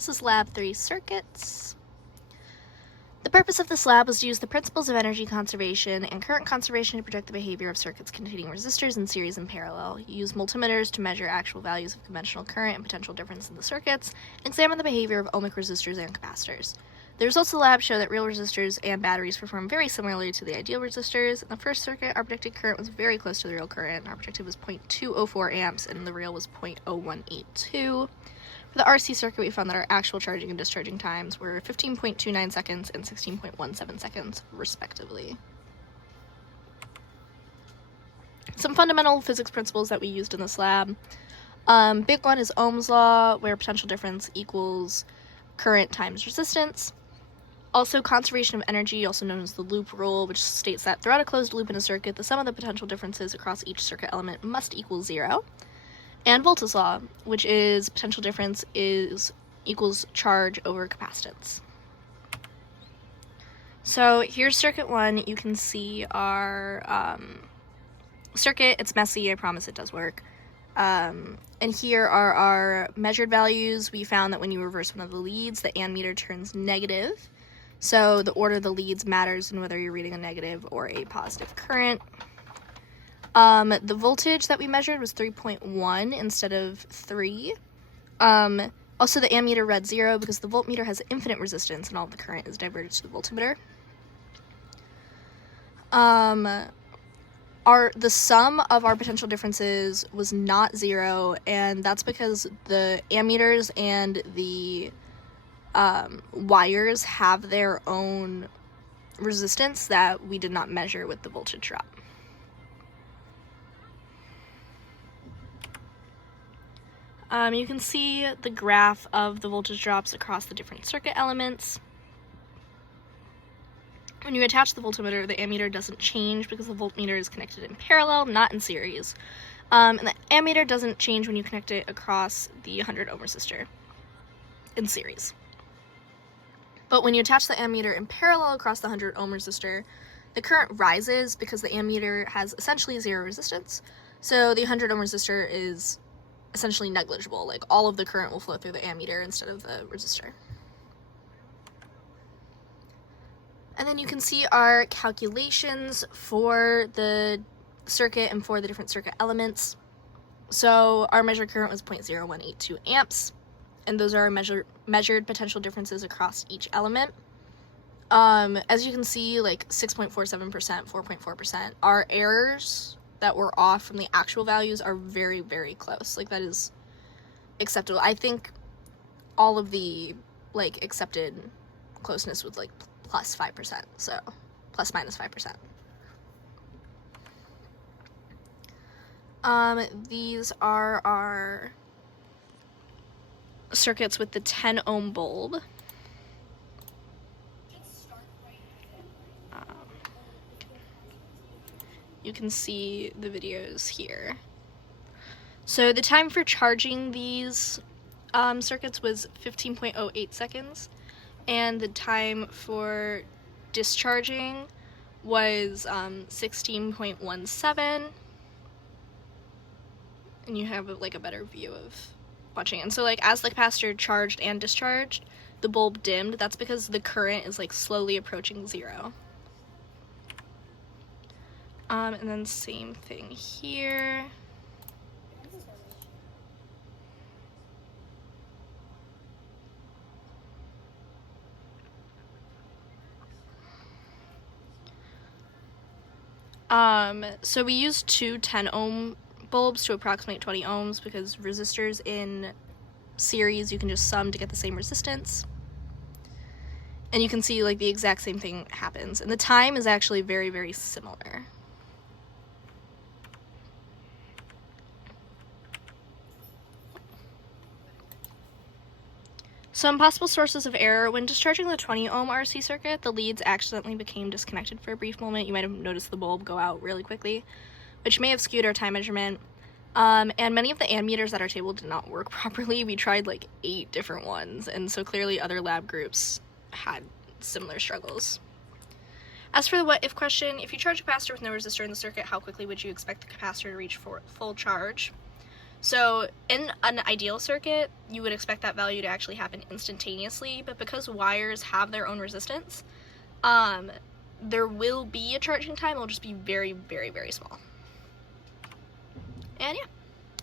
This is Lab 3 circuits. The purpose of this lab was to use the principles of energy conservation and current conservation to predict the behavior of circuits containing resistors in series and parallel. You use multimeters to measure actual values of conventional current and potential difference in the circuits, and examine the behavior of ohmic resistors and capacitors. The results of the lab show that real resistors and batteries perform very similarly to the ideal resistors. In the first circuit, our predicted current was very close to the real current. Our predicted was 0.204 amps, and the real was 0.0182. For the RC circuit, we found that our actual charging and discharging times were 15.29 seconds and 16.17 seconds, respectively. Some fundamental physics principles that we used in this lab. Big one is Ohm's law, where potential difference equals current times resistance. Also, conservation of energy, also known as the loop rule, which states that throughout a closed loop in a circuit, the sum of the potential differences across each circuit element must equal 0. And Volta's law, which is potential difference equals charge over capacitance. So here's circuit 1. You can see our circuit. It's messy. I promise it does work. And here are our measured values. We found that when you reverse one of the leads, the ammeter turns negative. So the order of the leads matters in whether you're reading a negative or a positive current. The voltage that we measured was 3.1 instead of 3. Also, the ammeter read 0 because the voltmeter has infinite resistance and all of the current is diverted to the voltmeter. The sum of our potential differences was not 0, and that's because the ammeters and the wires have their own resistance that we did not measure with the voltage drop. You can see the graph of the voltage drops across the different circuit elements. When you attach the voltmeter, the ammeter doesn't change because the voltmeter is connected in parallel, not in series. And the ammeter doesn't change when you connect it across the 100 ohm resistor in series. But when you attach the ammeter in parallel across the 100 ohm resistor, the current rises because the ammeter has essentially 0 resistance. So the 100 ohm resistor is essentially negligible. Like, all of the current will flow through the ammeter instead of the resistor. And then you can see our calculations for the circuit and for the different circuit elements. So our measured current was 0.0182 amps, and those are our measured potential differences across each element. As you can see, like 6.47%, 4.4%, our errors that were off from the actual values are very, very close. Like, that is acceptable. I think all of the, like, accepted closeness was, like, plus 5%, so plus minus 5%. These are our circuits with the 10 ohm bulb. You can see the videos here. So the time for charging these circuits was 15.08 seconds, and the time for discharging was 16.17. And you have like a better view of watching. And so, like, as the capacitor charged and discharged, the bulb dimmed. That's because the current is like slowly approaching 0. And then same thing here. So we used two 10 ohm bulbs to approximate 20 ohms because resistors in series you can just sum to get the same resistance. And you can see, like, the exact same thing happens. And the time is actually very, very similar. Some possible sources of error: when discharging the 20 ohm RC circuit, the leads accidentally became disconnected for a brief moment. You might have noticed the bulb go out really quickly, which may have skewed our time measurement. And many of the ammeters at our table did not work properly. We tried like 8 different ones, and so clearly other lab groups had similar struggles. As for the what if question, if you charge a capacitor with no resistor in the circuit, how quickly would you expect the capacitor to reach full charge? So in an ideal circuit, you would expect that value to actually happen instantaneously, but because wires have their own resistance, there will be a charging time. It'll just be very, very, very small. And yeah.